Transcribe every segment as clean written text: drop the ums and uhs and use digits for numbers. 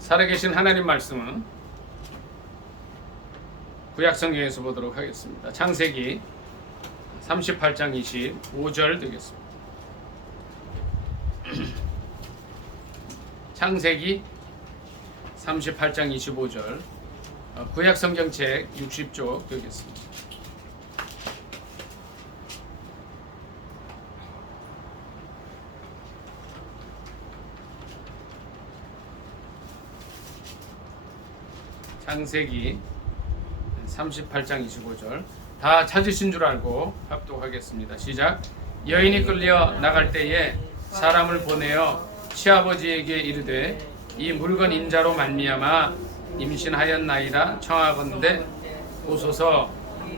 살아계신 하나님 말씀은 구약성경에서 보도록 하겠습니다. 창세기 38장 25절 되겠습니다. 창세기 38장 25절 구약성경책 60쪽 되겠습니다. 창세기 38장 25절 다 찾으신 줄 알고 합독하겠습니다. 시작. 여인이 끌려 나갈 때에 사람을 보내어 시아버지에게 이르되 이 물건 인자로 말미암아 임신하였나이다 청하건대 보소서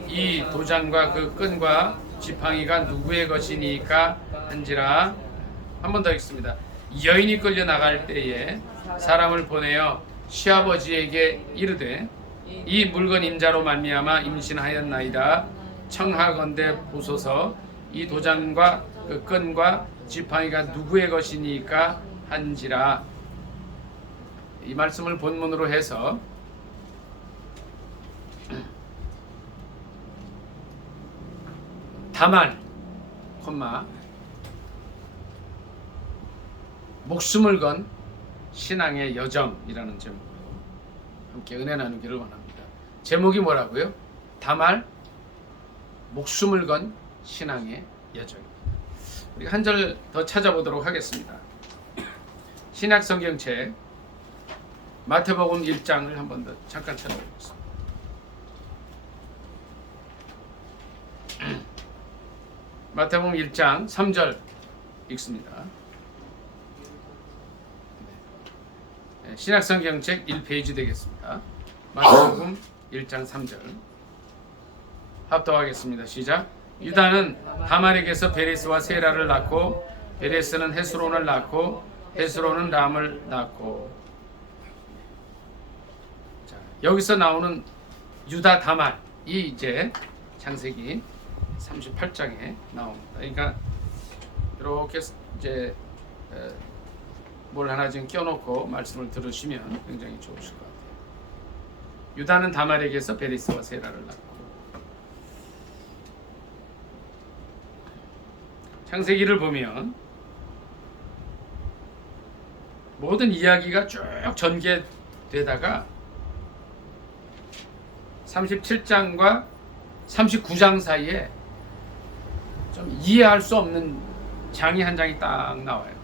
이 도장과 그 끈과 지팡이가 누구의 것이니까 한지라. 한 번 더 읽습니다. 여인이 끌려 나갈 때에 사람을 보내어 시아버지에게 이르되 이 물건 임자로 말미암아 임신하였나이다 청하건대 보소서 이 도장과 그 끈과 지팡이가 누구의 것이니까 한지라. 이 말씀을 본문으로 해서 다말, 목숨을 건 신앙의 여정이라는 제목으로 함께 은혜 나누기를 원합니다. 제목이 뭐라고요? 다말, 목숨을 건 신앙의 여정입니다. 우리 한 절 더 찾아보도록 하겠습니다. 신약성경책 마태복음 1장을 한 번 더 잠깐 찾아보겠습니다. 마태복음 1장 3절 읽습니다. 신약성경책 1페이지 되겠습니다. 마태복음 1장 3절 합독하겠습니다. 시작. 유다는 다말에게서 베레스와 세라를 낳고 베레스는 헤스론을 낳고 헤스론은 람을 낳고. 자, 여기서 나오는 유다 다말이 이제 창세기 38장에 나옵니다. 그러니까 이렇게 이제 뭘 하나 지금 껴놓고 말씀을 들으시면 굉장히 좋으실 것 같아요. 유다는 다말에게서 베레스와 세라를 낳고. 창세기를 보면 모든 이야기가 쭉 전개되다가 37장과 39장 사이에 좀 이해할 수 없는 장이 한 장이 딱 나와요.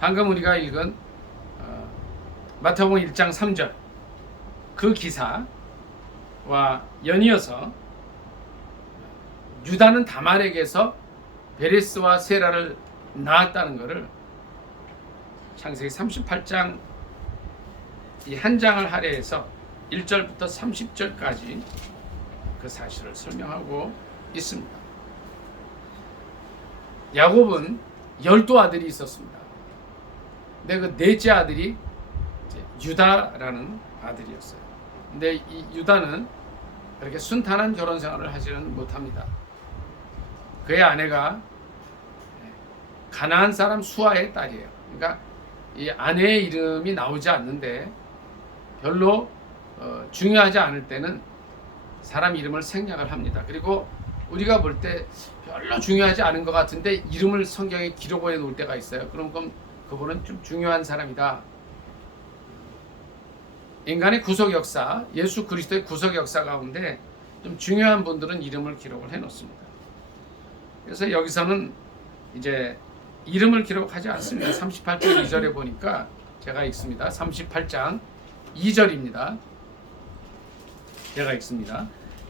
방금 우리가 읽은 마태복음 1장 3절 그 기사와 연이어서 유다는 다말에게서 베레스와 세라를 낳았다는 것을 창세기 38장 이 한 장을 할애해서 1절부터 30절까지 그 사실을 설명하고 있습니다. 야곱은 12아들이 있었습니다. 근데 그 넷째 아들이 유다라는 아들이었어요. 근데 이 유다는 그렇게 순탄한 결혼 생활을 하지는 못합니다. 그의 아내가 가나안 사람 수아의 딸이에요. 그러니까 이 아내의 이름이 나오지 않는데 별로 중요하지 않을 때는 사람 이름을 생략을 합니다. 그리고 우리가 볼 때 별로 중요하지 않은 것 같은데 이름을 성경에 기록해 놓을 때가 있어요. 그럼 그분은 좀 중요한 사람이다. 인간의 구속 역사, 예수 그리스도의 구속 역사 가운데 좀 중요한 분들은 이름을 기록을 해 놓습니다. 그래서 여기서는 이제 이름을 기록하지 않습니다. 38장 2절에 보니까 제가 읽습니다. 38장 2절입니다. 제가 읽습니다.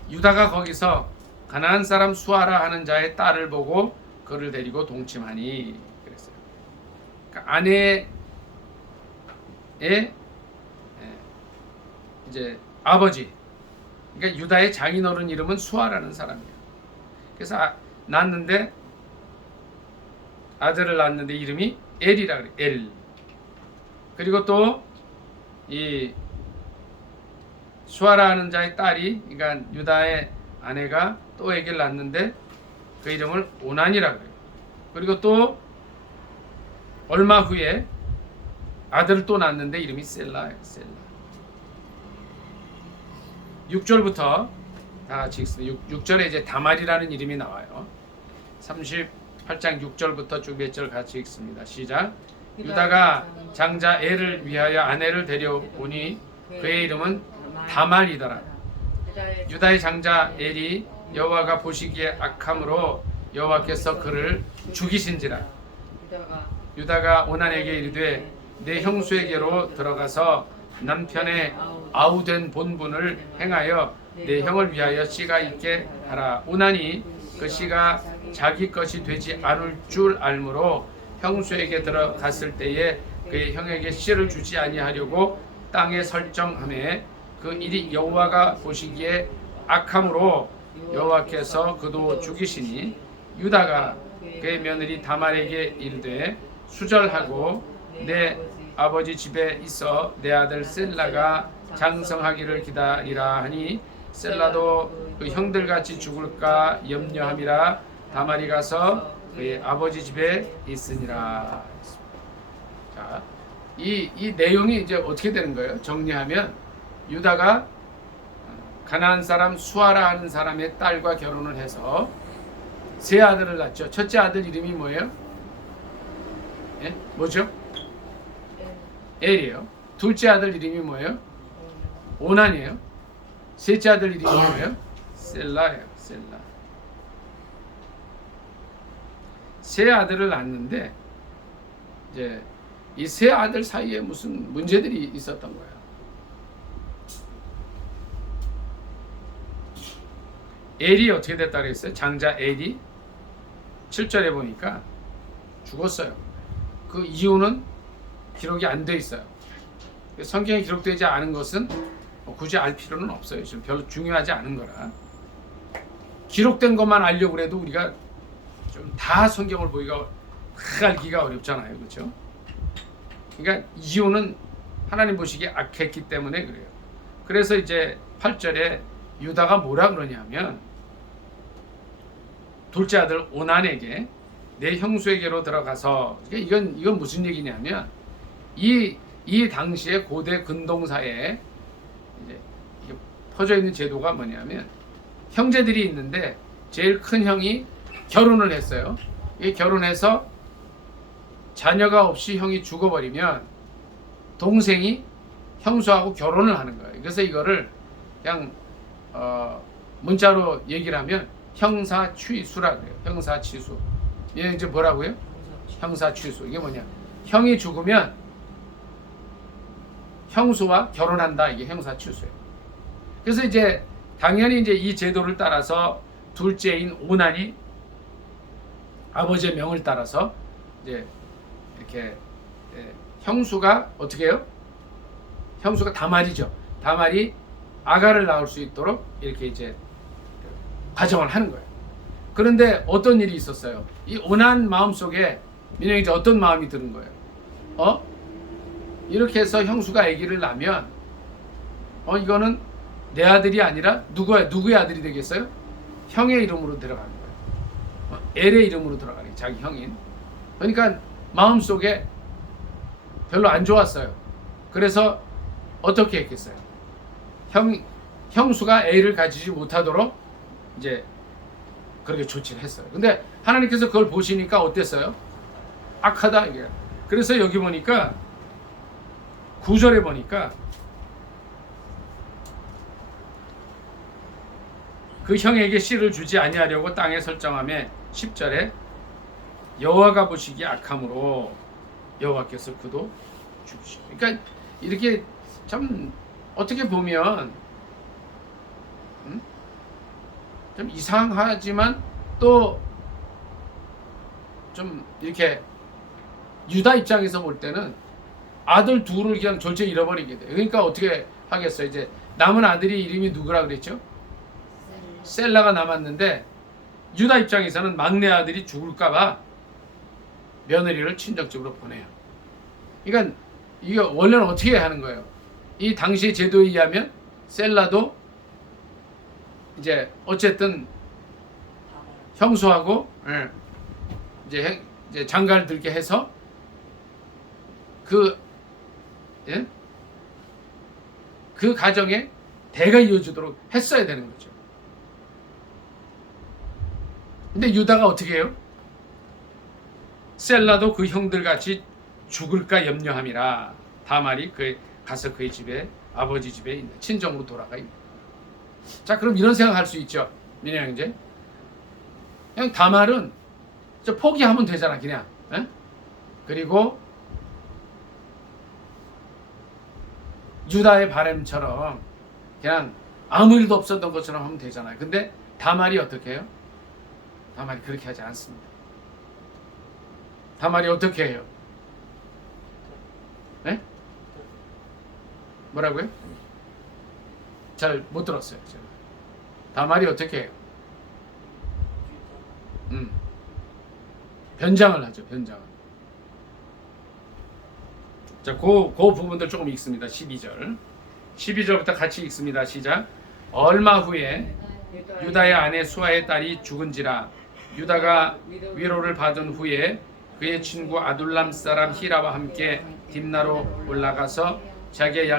유다가 거기서 가나안 사람 수아라 하는 자의 딸을 보고 그를 데리고 동침하니 그랬어요. 그러니까 아내의 이제 아버지, 그러니까 유다의 장인어른 이름은 수아라는 사람이에요. 그래서 아들을 낳았는데 이름이 엘이라 그래요. 엘. 그리고 또 이 수아라 하는 자의 딸이, 그러니까 유다의 아내가 또 애기를 낳았는데 그 이름을 오난이라 그래요. 그리고 또 얼마 후에 아들을 또 낳았는데 이름이 셀라예요. 셀라. 6절부터 다 같이 읽습니다. 6절에 이제 다말이라는 이름이 나와요. 38장 6절부터 쭉 몇 절 같이 읽습니다. 시작. 유다가 장자 엘을 위하여 아내를 데려오니 그의 이름은 다말이더라. 유다의 장자 엘이 여호와가 보시기에 악함으로 여호와께서 그를 죽이신지라. 유다가 오난에게 이르되 내 형수에게로 들어가서 남편의 아우된 본분을 행하여 내 형을 위하여 씨가 있게 하라. 오난이 그 씨가 자기 것이 되지 않을 줄 알므로 형수에게 들어갔을 때에 그의 형에게 씨를 주지 아니하려고 땅에 설정하매 그 일이 여호와가 보시기에 악함으로 여호와께서 그도 죽이시니 유다가 그의 며느리 다말에게 이르되 수절하고 내 아버지 집에 있어 내 아들 셀라가 장성하기를 기다리라 하니 셀라도 그 형들같이 죽을까 염려함이라 다말이 가서 그의 아버지 집에 있으니라. 자, 이 내용이 이제 어떻게 되는 거예요? 정리하면 유다가 가나안 사람 수아라 하는 사람의 딸과 결혼을 해서 세 아들을 낳죠. 첫째 아들 이름이 뭐예요? 예? 뭐죠? 엘이에요. 둘째 아들 이름이 뭐예요? 오난이에요. 셋째 아들 이름이 뭐예요? 셀라예요. 셀라. 세 아들을 낳는데 이제 이 세 아들 사이에 무슨 문제들이 있었던 거예요. 엘이 어떻게 됐다 그랬어요? 장자 엘이 7절에 보니까 죽었어요. 그 이유는 기록이 안 돼 있어요. 성경에 기록되지 않은 것은 굳이 알 필요는 없어요. 지금 별로 중요하지 않은 거라. 기록된 것만 알려고 해도 우리가 좀 다 성경을 보기가 알기가 어렵잖아요. 그렇죠? 그러니까 이유는 하나님 보시기에 악했기 때문에 그래요. 그래서 이제 8절에 유다가 뭐라 그러냐면 둘째 아들 오난에게 내 형수에게로 들어가서 이건 무슨 얘기냐면 이 당시에 고대 근동사에 이제 퍼져 있는 제도가 뭐냐면 형제들이 있는데 제일 큰 형이 결혼을 했어요. 이 결혼해서 자녀가 없이 형이 죽어버리면 동생이 형수하고 결혼을 하는 거예요. 그래서 이거를 그냥 문자로 얘기를 하면 형사취수라 그래요. 형사취수. 얘 이제 뭐라고요? 형사취수. 이게 뭐냐? 형이 죽으면 형수와 결혼한다. 이게 형사취수예요. 그래서 이제 당연히 이제 이 제도를 따라서 둘째인 오난이 아버지의 명을 따라서 이제 이렇게 형수가 어떻게 해요? 형수가 다말이죠. 다말이 아가를 낳을 수 있도록 이렇게 이제 과정을 하는 거예요. 그런데 어떤 일이 있었어요? 이 오난 마음속에 민영이 이제 어떤 마음이 드는 거예요? 이렇게 해서 형수가 아기를 낳으면 이거는 내 아들이 아니라 누구의 아들이 되겠어요? 형의 이름으로 들어가는 거예요. 엘의 이름으로 들어가는 거예요. 자기 형인. 그러니까 마음속에 별로 안 좋았어요. 그래서 어떻게 했겠어요? 형수가 엘을 가지지 못하도록 이제 그렇게 조치를 했어요. 근데 하나님께서 그걸 보시니까 어땠어요? 악하다 이게. 그래서 여기 보니까 9절에 보니까 그 형에게 씨를 주지 아니하려고 땅에 설정하며 10절에 여호와가 보시기에 악함으로 여호와께서 그도 죽이시고. 그러니까 이렇게 참 어떻게 보면 좀 이상하지만 또 좀 이렇게 유다 입장에서 볼 때는 아들 둘을 그냥 절제 잃어버리게 돼요. 그러니까 어떻게 하겠어요? 이제 남은 아들이 이름이 누구라 그랬죠? 셀라가 남았는데 유다 입장에서는 막내 아들이 죽을까봐 며느리를 친정집으로 보내요. 그러니까 이게 원래는 어떻게 하는 거예요? 이 당시 제도에 의하면 셀라도 이제 어쨌든 형수하고 이제 장가를 들게 해서 그 예? 그 가정에 대가 이어지도록 했어야 되는 거죠. 근데 유다가 어떻게 해요? 셀라도 그 형들 같이 죽을까 염려함이라 다말이 가서 그의 집에 아버지 집에 있는 친정으로 돌아가 있는. 자, 그럼 이런 생각할 수 있죠, 민혜 형제. 그냥 다말은 저 포기하면 되잖아, 그냥. 에? 그리고 유다의 바램처럼 그냥 아무 일도 없었던 것처럼 하면 되잖아요. 근데 다말이 어떻게 해요? 다말이 그렇게 하지 않습니다. 다말이 어떻게 해요? 네? 뭐라고요? 잘 못 들었어요. 제가. 다말이 어떻게 해요? 변장을 하죠. 변장을. 자, 그 부분들 조금 읽습니다. 12절부터 같이 읽습니다. 시작. 얼마 후에 유다의 아내 수아의 딸이 죽은지라 유다가 위로를 받은 후에 그의 친구 아둘람 사람 히라와 함께 딥나로 올라가서 자기의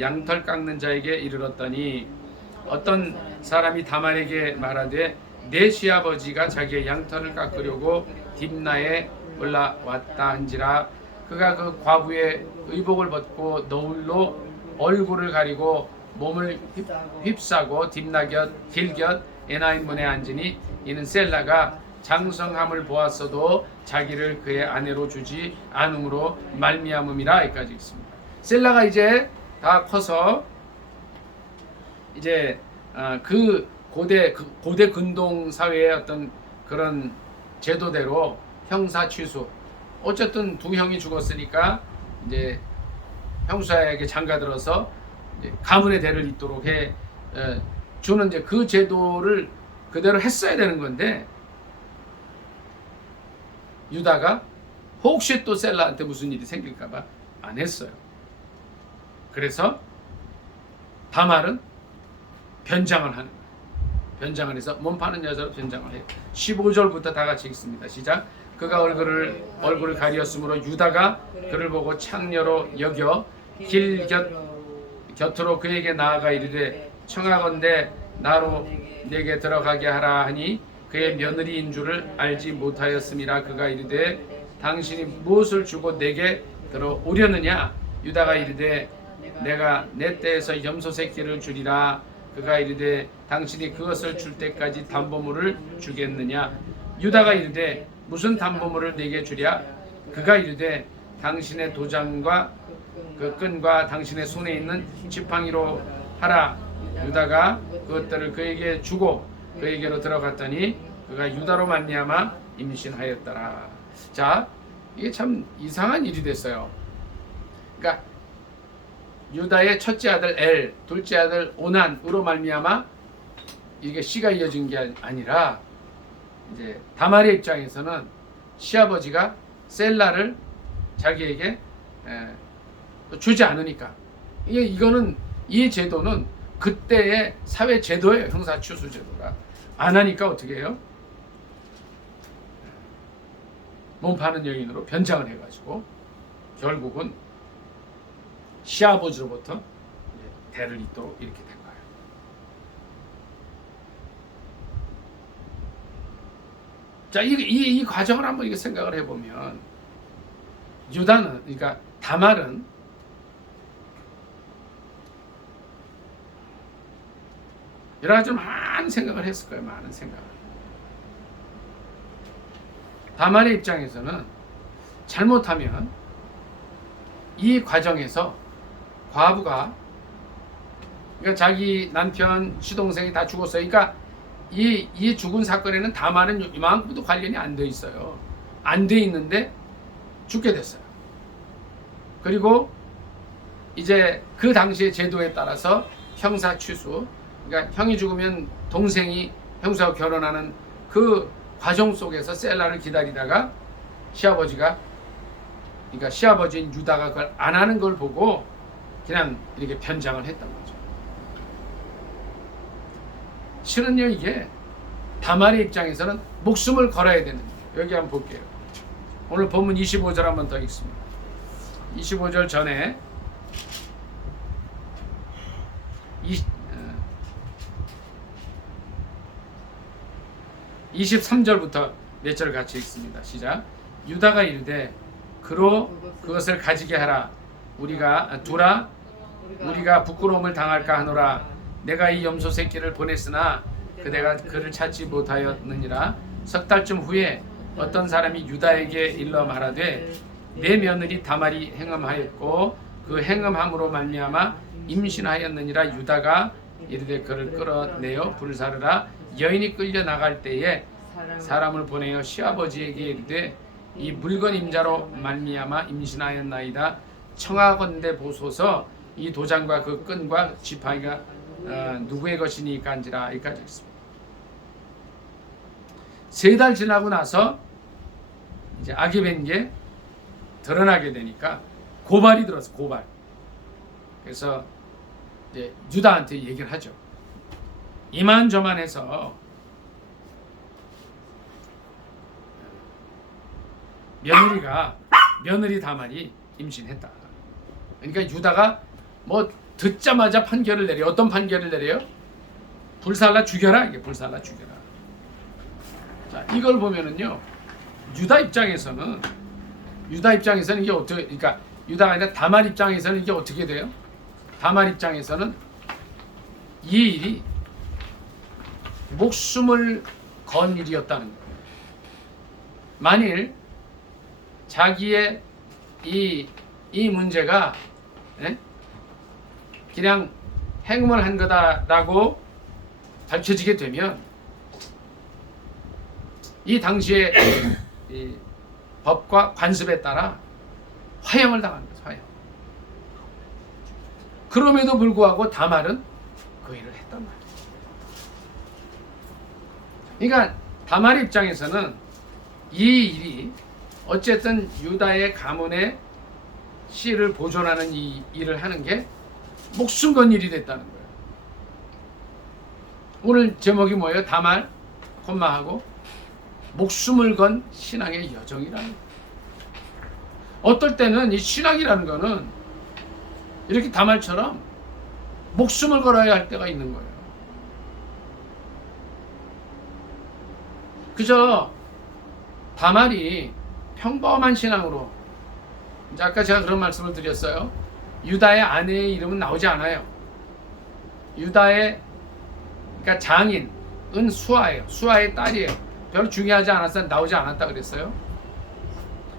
양털 깎는 자에게 이르렀더니 어떤 사람이 다말에게 말하되 내 시아버지가 자기의 양털을 깎으려고 딥나에 올라왔다 한지라 그가 그 과부의 의복을 벗고 너울로 얼굴을 가리고 몸을 휩싸고 딥나 길곁 에나임 문에 앉으니 이는 셀라가 장성함을 보았어도 자기를 그의 아내로 주지 않음으로 말미암음이라. 여기까지 있습니다. 셀라가 이제 다 커서 이제 그 고대 근동 사회의 어떤 그런 제도대로 형사 취수. 어쨌든 두 형이 죽었으니까 이제 형사에게 장가들어서 가문의 대를 잇도록 해 주는 이제 그 제도를 그대로 했어야 되는 건데 유다가 혹시 또 셀라한테 무슨 일이 생길까봐 안 했어요. 그래서 다말은 변장을 하는 거예요. 변장을 해서 몸 파는 여자로 변장을 해요. 15절부터 다 같이 읽습니다. 시작. 그가 얼굴을 가리었으므로 유다가 그를 보고 창녀로 여겨 길 곁으로 그에게 나아가 이르되 청하건대 나로 내게 들어가게 하라 하니 그의 며느리인 줄을 알지 못하였음이라. 그가 이르되 당신이 무엇을 주고 내게 들어오려느냐. 유다가 이르되 내가 내 떼에서 염소 새끼를 주리라. 그가 이르되 당신이 그것을 줄 때까지 담보물을 주겠느냐. 유다가 이르되 무슨 담보물을 내게 주랴. 그가 이르되 당신의 도장과 그 끈과 당신의 손에 있는 지팡이로 하라. 유다가 그것들을 그에게 주고 그에게로 들어갔더니 그가 유다로 말미암아 임신하였더라. 자, 이게 참 이상한 일이 됐어요. 그러니까 유다의 첫째 아들 엘, 둘째 아들 오난으로 말미암아 이게 씨가 이어진 게 아니라 이제 다말의 입장에서는 시아버지가 셀라를 자기에게 주지 않으니까 이거는 이 제도는 그때의 사회 제도예요. 형사 취수 제도가. 안 하니까 어떻게 해요? 몸 파는 여인으로 변장을 해가지고 결국은 시아버지로부터 대를 잇도록 이렇게 된 거예요. 자, 이 과정을 한번 이렇게 생각을 해보면 유다는, 그러니까 다말은 여러 가지 많은 생각을 했을 거예요. 많은 생각을. 다말의 입장에서는 잘못하면 이 과정에서 과부가, 그러니까 자기 남편, 시동생이 다 죽었어요. 그러니까 이 죽은 사건에는 다말은 이만큼도 관련이 안 돼 있어요. 안 돼 있는데 죽게 됐어요. 그리고 이제 그 당시의 제도에 따라서 형사 취수, 그러니까 형이 죽으면 동생이 형사하고 결혼하는 그 과정 속에서 셀라를 기다리다가 시아버지가, 그러니까 시아버지인 유다가 그걸 안 하는 걸 보고 그냥 이렇게 변장을 했던 거죠. 실은요, 이게 다말의 입장에서는 목숨을 걸어야 되는 거예요. 여기 한번 볼게요. 오늘 본문 25절 한번 더 읽습니다. 25절 전에 23절부터 몇 절 같이 읽습니다. 시작. 유다가 이르되 그로 그것을 가지게 하라. 우리가 두라. 우리가 부끄러움을 당할까 하노라. 내가 이 염소 새끼를 보냈으나 그대가 그를 찾지 못하였느니라. 석 달쯤 후에 어떤 사람이 유다에게 일러 말하되 내 며느리 다말이 행음하였고 그 행음함으로 말미암아 임신하였느니라. 유다가 이르되 그를 끌어내어 불사르라. 여인이 끌려 나갈 때에 사람을 보내어 시아버지에게 이르되 이 물건 임자로 말미암아 임신하였나이다. 청하건대 보소서. 이 도장과 그 끈과 지팡이가 누구의 것이니까 한지라. 여기까지 있습니다. 3달 지나고 나서 이제 악이 된 게 드러나게 되니까 고발이 들었어. 고발. 그래서 이제 유다한테 얘기를 하죠. 이만저만해서 며느리 다말이 임신했다. 그러니까 유다가 뭐 듣자마자 판결을 내려. 어떤 판결을 내려요? 불살라 죽여라. 이게 불살라 죽여라. 자, 이걸 보면은요. 유다 입장에서는 이게 어떻게, 그러니까 유다가 아니라 다말 입장에서는 이게 어떻게 돼요? 다말 입장에서는 이 일이 목숨을 건 일이었다는 거예요. 만일 자기의 이 문제가 그냥 행음을 한 거다라고 밝혀지게 되면 이 당시의 이 법과 관습에 따라 화형을 당하는 거죠. 화형. 그럼에도 불구하고 다말은 그 일을 했단 말이에요. 그러니까 다말 입장에서는 이 일이 어쨌든 유다의 가문의 씨를 보존하는 이 일을 하는 게 목숨 건 일이 됐다는 거예요. 오늘 제목이 뭐예요? 다말, 콤마하고 목숨을 건 신앙의 여정이라는 거예요. 어떨 때는 이 신앙이라는 거는 이렇게 다말처럼 목숨을 걸어야 할 때가 있는 거예요. 그저 다말이 평범한 신앙으로, 이제 아까 제가 그런 말씀을 드렸어요. 유다의 아내의 이름은 나오지 않아요. 유다의 그러니까 장인은 수아예요. 수아의 딸이에요. 별로 중요하지 않았어. 나오지 않았다 그랬어요.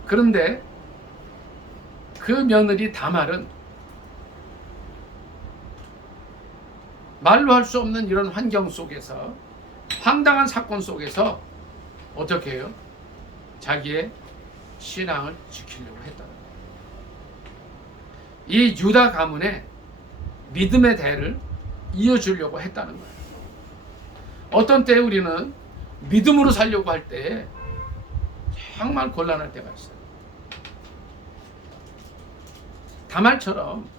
그런데 그 며느리 다말은 말로 할 수 없는 이런 환경 속에서, 황당한 사건 속에서 어떻게 해요? 자기의 신앙을 지키려고 했다는 거예요. 이 유다 가문의 믿음의 대를 이어주려고 했다는 거예요. 어떤 때 우리는 믿음으로 살려고 할 때 정말 곤란할 때가 있어요. 다말처럼,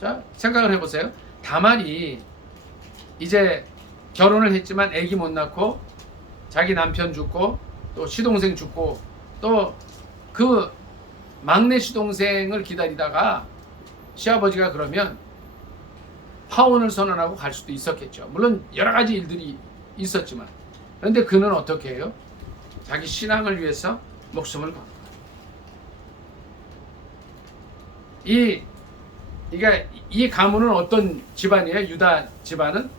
자, 생각을 해보세요. 다말이 이제 결혼을 했지만 아기 못 낳고 자기 남편 죽고 또 시동생 죽고 또 그 막내 시동생을 기다리다가 시아버지가 그러면 파혼을 선언하고 갈 수도 있었겠죠. 물론 여러 가지 일들이 있었지만, 그런데 그는 어떻게 해요? 자기 신앙을 위해서 목숨을 건 거예요. 그러니까 이 가문은 어떤 집안이에요? 유다 집안은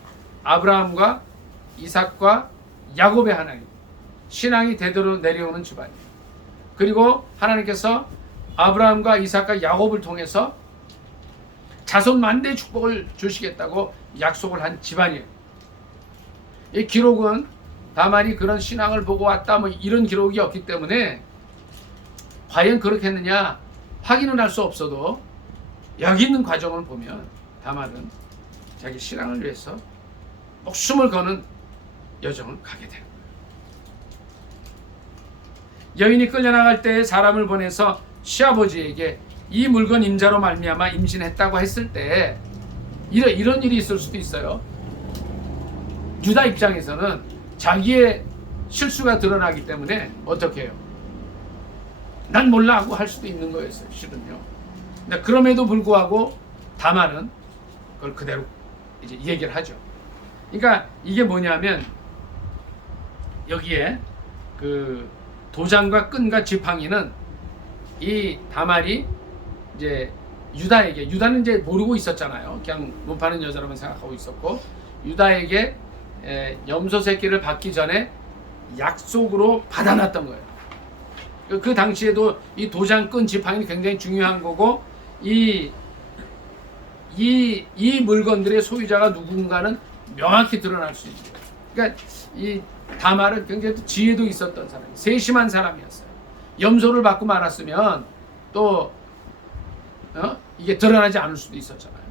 아브라함과 이삭과 야곱의 하나님, 신앙이 대대로 내려오는 집안이에요. 그리고 하나님께서 아브라함과 이삭과 야곱을 통해서 자손 만대의 축복을 주시겠다고 약속을 한 집안이에요. 이 기록은 다만이 그런 신앙을 보고 왔다 뭐 이런 기록이 없기 때문에 과연 그렇게 했느냐 확인은 할 수 없어도 여기 있는 과정을 보면 다말은 자기 신앙을 위해서 목숨을 거는 여정을 가게 되는 거예요. 여인이 끌려나갈 때 사람을 보내서 시아버지에게 이 물건 임자로 말미암아 임신했다고 했을 때 이런 일이 있을 수도 있어요. 유다 입장에서는 자기의 실수가 드러나기 때문에 어떻게 해요? 난 몰라 하고 할 수도 있는 거였어요. 실은요. 근데 그럼에도 불구하고 다말은 그걸 그대로 이제 얘기를 하죠. 그러니까 이게 뭐냐면 여기에 그 도장과 끈과 지팡이는 이 다말이 이제 유다는 이제 모르고 있었잖아요. 그냥 못 파는 여자로만 생각하고 있었고, 유다에게 염소 새끼를 받기 전에 약속으로 받아놨던 거예요. 그 당시에도 이 도장, 끈, 지팡이는 굉장히 중요한 거고, 이 물건들의 소유자가 누군가는 명확히 드러날 수 있는 거예요. 그러니까 이 다말은 굉장히 지혜도 있었던 사람이에요. 세심한 사람이었어요. 염소를 받고 말았으면 또 이게 드러나지 않을 수도 있었잖아요.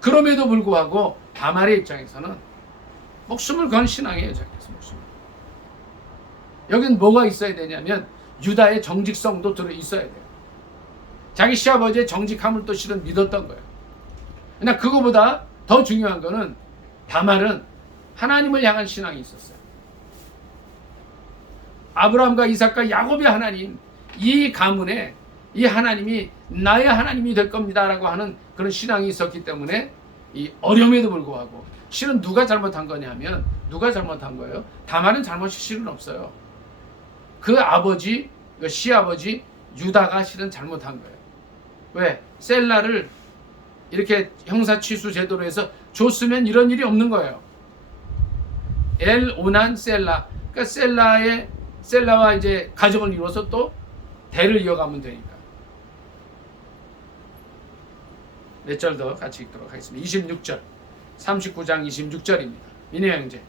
그럼에도 불구하고 다말의 입장에서는 목숨을 건 신앙의 여자였어요. 목숨. 여긴 뭐가 있어야 되냐면 유다의 정직성도 들어 있어야 돼요. 자기 시아버지의 정직함을 또 실은 믿었던 거예요. 그러나 그거보다 더 중요한 거는 다말은 하나님을 향한 신앙이 있었어요. 아브라함과 이삭과 야곱의 하나님, 이 가문에 이 하나님이 나의 하나님이 될 겁니다라고 하는 그런 신앙이 있었기 때문에 이 어려움에도 불구하고, 실은 누가 잘못한 거냐면, 누가 잘못한 거예요? 다말은 잘못이 실은 없어요. 그 아버지, 그 시아버지 유다가 실은 잘못한 거예요. 왜? 셀라를 이렇게 형사취수 제도로 해서 줬으면 이런 일이 없는 거예요. 엘 오난 셀라. 그러니까 셀라와 이제 가정을 이루어서 또 대를 이어가면 되니까. 몇 절 더 같이 읽도록 하겠습니다. 26절. 39장 26절입니다. 민혜 형제.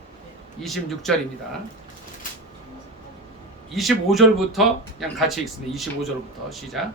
26절입니다. 25절부터 그냥 같이 읽습니다. 25절부터 시작.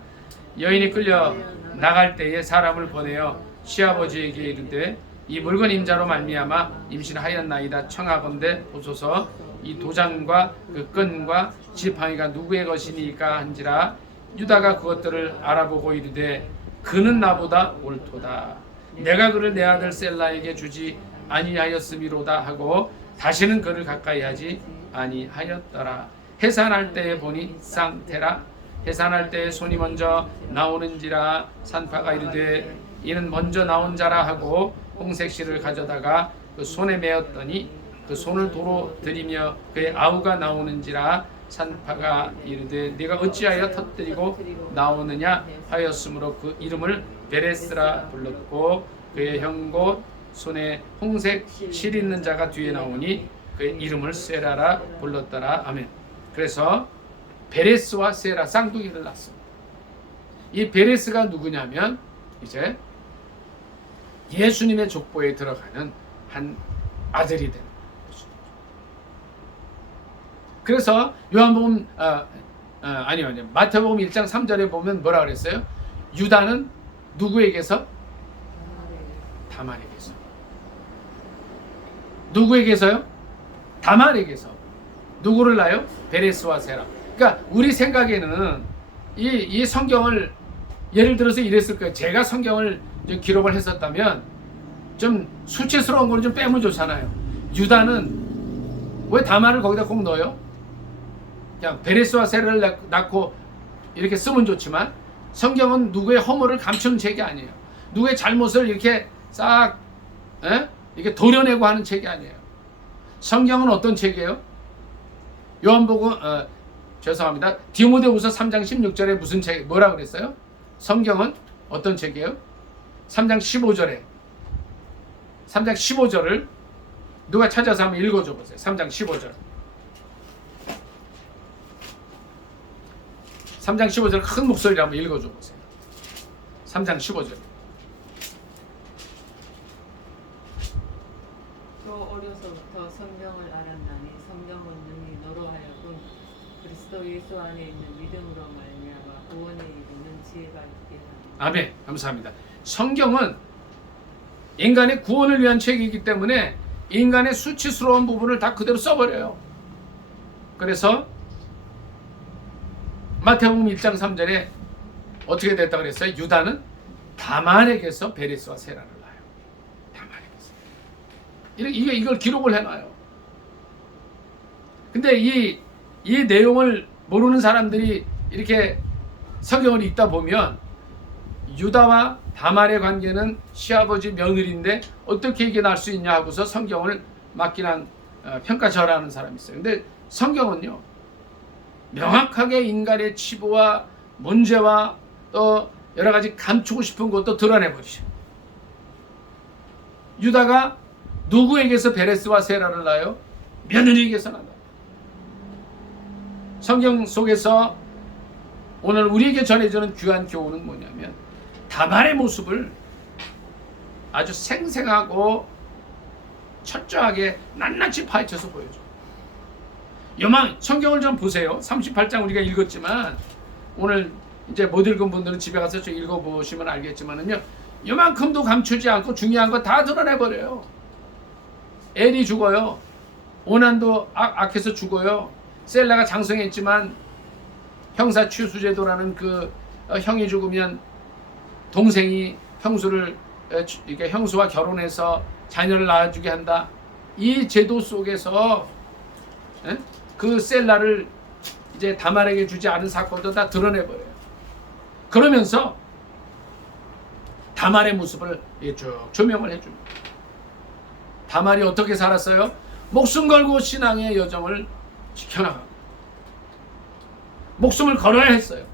여인이 끌려 나갈 때에 사람을 보내어 시아버지에게 이르되 이 물건 임자로 말미암아 임신하였나이다. 청하건대 보소서. 이 도장과 그 끈과 지팡이가 누구의 것이니까 한지라. 유다가 그것들을 알아보고 이르되 그는 나보다 옳도다. 내가 그를 내 아들 셀라에게 주지 아니하였음이로다 하고 다시는 그를 가까이 하지 아니하였더라. 해산할 때에 보니 쌍태라. 해산할 때에 손이 먼저 나오는지라. 산파가 이르되 이는 먼저 나온 자라 하고 홍색실을 가져다가 그 손에 메었더니 그 손을 도로 들이며 그의 아우가 나오는지라. 산파가 이르되 네가 어찌하여 터뜨리고 나오느냐 하였으므로 그 이름을 베레스라 불렀고, 그의 형곧 손에 홍색 실 있는 자가 뒤에 나오니 그의 이름을 세라라 불렀더라. 아멘. 그래서 베레스와 세라 쌍둥이를 낳습니다. 이 베레스가 누구냐면 이제 예수님의 족보에 들어가는 한 아들이 되는 것입니다. 그래서 요한복음 아니요 마태복음 1장 3절에 보면 뭐라 그랬어요? 유다는 누구에게서? 다말에게서. 누구에게서요? 다말에게서. 누구를 낳아요? 베레스와 세라. 그러니까 우리 생각에는 이 성경을 예를 들어서 이랬을 거예요. 제가 성경을 기록을 했었다면 좀 수치스러운 거는 좀 빼면 좋잖아요. 유다는 왜 다말을 거기다 꼭 넣어요? 그냥 베레스와 세라를 낳고 이렇게 쓰면 좋지만 성경은 누구의 허물을 감추는 책이 아니에요. 누구의 잘못을 이렇게 싹 이렇게 도려내고 하는 책이 아니에요. 성경은 어떤 책이에요? 요한복음 죄송합니다. 디모데후서 3장 16절에 무슨 책 뭐라 그랬어요? 성경은 어떤 책이에요? 3장 15절을 누가 찾아서 한번 읽어줘 보세요. 3장 15절. 3장 15절 큰 목소리로 한번 읽어줘 보세요. 3장 15절. 또 어려서부터 성경을 알았나니 성경은 능히 너로 하여금 그리스도 예수 안에 있는 믿음으로 말미암아 구원에 이르는 지혜가 있게 하니. 아멘. 감사합니다. 성경은 인간의 구원을 위한 책이기 때문에 인간의 수치스러운 부분을 다 그대로 써버려요. 그래서 마태복음 1장 3절에 어떻게 됐다 그랬어요? 유다는 다말에게서 베레스와 세라를 낳아요. 다말에게서. 이걸 기록을 해놔요. 근데 이 내용을 모르는 사람들이 이렇게 성경을 읽다 보면 유다와 다말의 관계는 시아버지 며느리인데 어떻게 이게 날 수 있냐 하고서 성경을 막 그냥 평가절하하는 사람이 있어요. 근데 성경은요, 명확하게 인간의 치부와 문제와 또 여러 가지 감추고 싶은 것도 드러내버리죠. 유다가 누구에게서 베레스와 세라를 낳아요? 며느리에게서 낳아요. 성경 속에서 오늘 우리에게 전해지는 귀한 교훈은 뭐냐면, 다말의 모습을 아주 생생하고 철저하게 낱낱이 파헤쳐서 보여줘. 성경을 좀 보세요. 38장 우리가 읽었지만 오늘 이제 못 읽은 분들은 집에 가서 좀 읽어보시면 알겠지만은요, 요만큼도 감추지 않고 중요한 거 다 드러내버려요. 엘이 죽어요. 오난도 악해서 죽어요. 셀라가 장성했지만 형사 취수제도라는 그 형이 죽으면 동생이 형수와 결혼해서 자녀를 낳아주게 한다. 이 제도 속에서 그 셀라를 이제 다말에게 주지 않은 사건도 다 드러내버려요. 그러면서 다말의 모습을 쭉 조명을 해줍니다. 다말이 어떻게 살았어요? 목숨 걸고 신앙의 여정을 지켜나가고 목숨을 걸어야 했어요.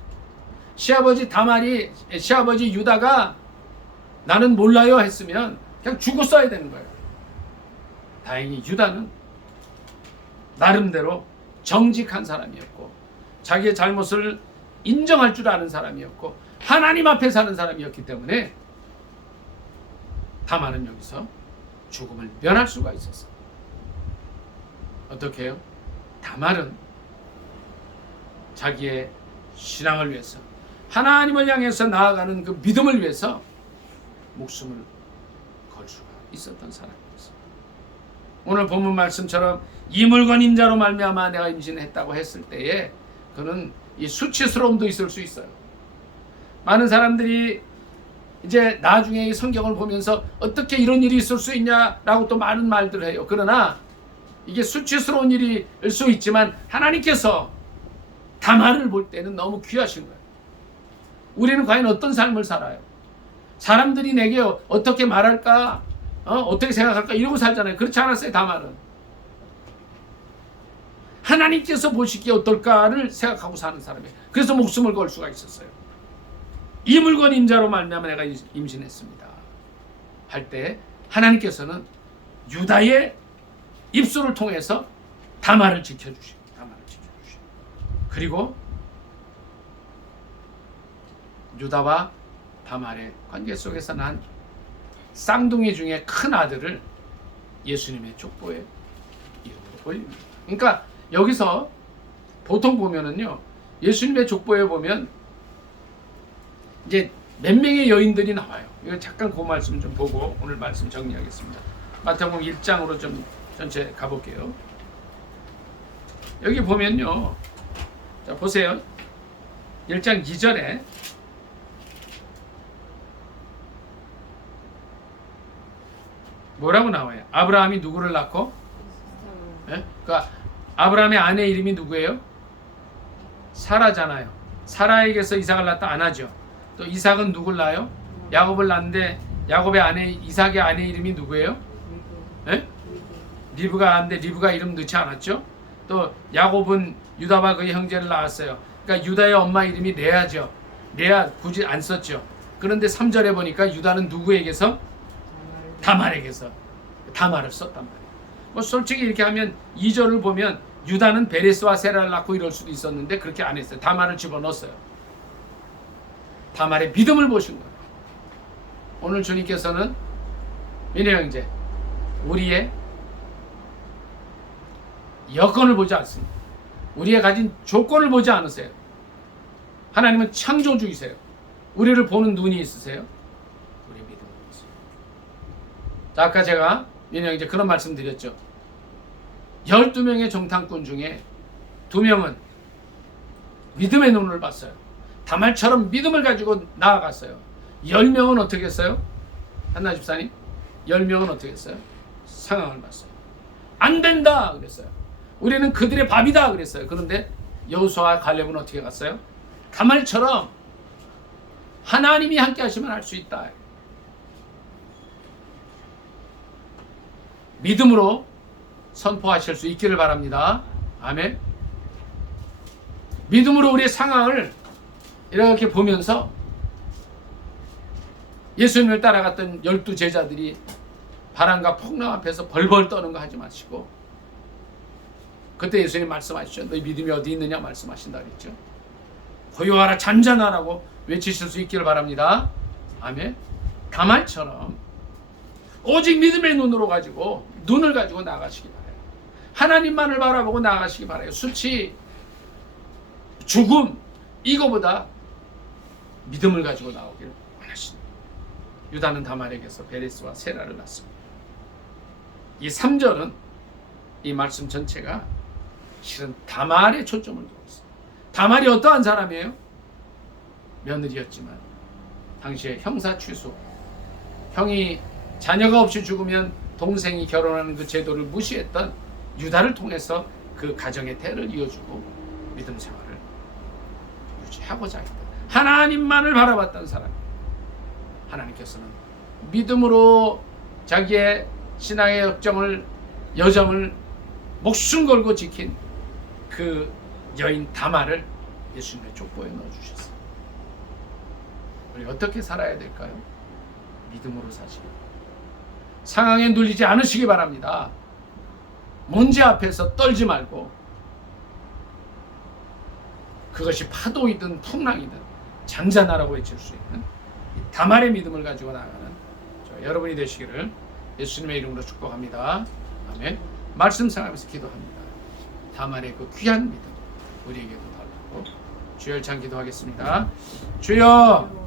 시아버지 유다가 나는 몰라요 했으면 그냥 죽었어야 되는 거예요. 다행히 유다는 나름대로 정직한 사람이었고 자기의 잘못을 인정할 줄 아는 사람이었고 하나님 앞에 사는 사람이었기 때문에 다말은 여기서 죽음을 면할 수가 있었어요. 어떻게 해요? 다말은 자기의 신앙을 위해서 하나님을 향해서 나아가는 그 믿음을 위해서 목숨을 걸 수가 있었던 사람이었어요. 오늘 본문 말씀처럼 이 물건 임자로 말미암아 내가 임신했다고 했을 때에 그는 이 수치스러움도 있을 수 있어요. 많은 사람들이 이제 나중에 이 성경을 보면서 어떻게 이런 일이 있을 수 있냐라고 또 많은 말들을 해요. 그러나 이게 수치스러운 일일 수 있지만 하나님께서 다말을 볼 때는 너무 귀하신 거예요. 우리는 과연 어떤 삶을 살아요? 사람들이 내게 어떻게 말할까? 어떻게 생각할까? 이러고 살잖아요. 그렇지 않았어요, 다말은. 하나님께서 보시기에 어떨까를 생각하고 사는 사람이에요. 그래서 목숨을 걸 수가 있었어요. 이 물건 임자로 말미암아 내가 임신했습니다 할 때 하나님께서는 유다의 입술을 통해서 다말을 지켜주시고 그리고 유다와 다말의 관계 속에서 난 쌍둥이 중에 큰 아들을 예수님의 족보에 이름으로 올립니다. 그러니까 여기서 보통 보면은요, 예수님의 족보에 보면 이제 몇 명의 여인들이 나와요. 이거 잠깐 그 말씀 좀 보고 오늘 말씀 정리하겠습니다. 마태복음 1장으로 좀 전체 가볼게요. 여기 보면요, 자 보세요. 1장 2절에 뭐라고 나와요? 아브라함이 누구를 낳고? 네? 그러니까 아브라함의 아내 이름이 누구예요? 사라잖아요. 사라에게서 이삭을 낳다 안 하죠. 또 이삭은 누굴 낳아요? 야곱을 낳는데 야곱의 아내 이삭의 아내 이름이 누구예요? 네? 리브가 낳는데 리브가 이름 넣지 않았죠? 또 야곱은 유다와 그의 형제를 낳았어요. 그러니까 유다의 엄마 이름이 레아죠. 레아 굳이 안 썼죠. 그런데 3절에 보니까 유다는 누구에게서? 다말에게서 다말을 썼단 말이에요. 뭐 솔직히 이렇게 하면 2절을 보면 유다는 베레스와 세라를 낳고 이럴 수도 있었는데 그렇게 안 했어요. 다말을 집어넣었어요. 다말의 믿음을 보신 거예요. 오늘 주님께서는 민혜 형제, 우리의 여건을 보지 않습니다. 우리의 가진 조건을 보지 않으세요. 하나님은 창조주이세요. 우리를 보는 눈이 있으세요. 우리의 믿음을 보세요. 자, 아까 제가 민혜 형제 그런 말씀 드렸죠. 12명의 정탐꾼 중에 2명은 믿음의 눈을 봤어요. 다말처럼 믿음을 가지고 나아갔어요. 10명은 어떻게 했어요? 한나 집사님, 10명은 어떻게 했어요? 상황을 봤어요. 안 된다 그랬어요. 우리는 그들의 밥이다 그랬어요. 그런데 여호수아와 갈렙은 어떻게 갔어요? 다말처럼 하나님이 함께 하시면 할 수 있다. 믿음으로 선포하실 수 있기를 바랍니다. 아멘. 믿음으로 우리의 상황을 이렇게 보면서 예수님을 따라갔던 12 제자들이 바람과 폭浪앞에서 벌벌 떠는 거 하지 마시고, 그때 예수님 말씀하시죠. 너희 믿음이 어디 있느냐 말씀하신다 그랬죠. 고요하라 잔잔하라고 외치실 수 있기를 바랍니다. 아멘. 다말처럼 오직 믿음의 눈을 가지고 나가시기 바라요. 하나님만을 바라보고 나가시기 바라요. 수치, 죽음, 이거보다 믿음을 가지고 나오기를 원하십니다. 유다는 다말에게서 베레스와 세라를 낳습니다. 이 3절은 이 말씀 전체가 실은 다말에 초점을 두고 있습니다. 다말이 어떠한 사람이에요? 며느리였지만 당시에 형사 취소, 형이 자녀가 없이 죽으면 동생이 결혼하는 그 제도를 무시했던 유다를 통해서 그 가정의 대를 이어주고 믿음 생활을 유지하고자 했던, 하나님만을 바라봤던 사람. 하나님께서는 믿음으로 자기의 신앙의 여정을 목숨 걸고 지킨 그 여인 다말을 예수님의 족보에 넣어주셨어요. 우리 어떻게 살아야 될까요? 믿음으로 사시기 바랍니다. 상황에 눌리지 않으시기 바랍니다. 문제 앞에서 떨지 말고, 그것이 파도이든 풍랑이든 잔잔하라고 외칠 수 있는 이 다말의 믿음을 가지고 나가는 여러분이 되시기를 예수님의 이름으로 축복합니다. 아멘. 말씀 생각하면서 기도합니다. 다말의 그 귀한 믿음 우리에게도 달라고 주여 찬 기도하겠습니다. 주여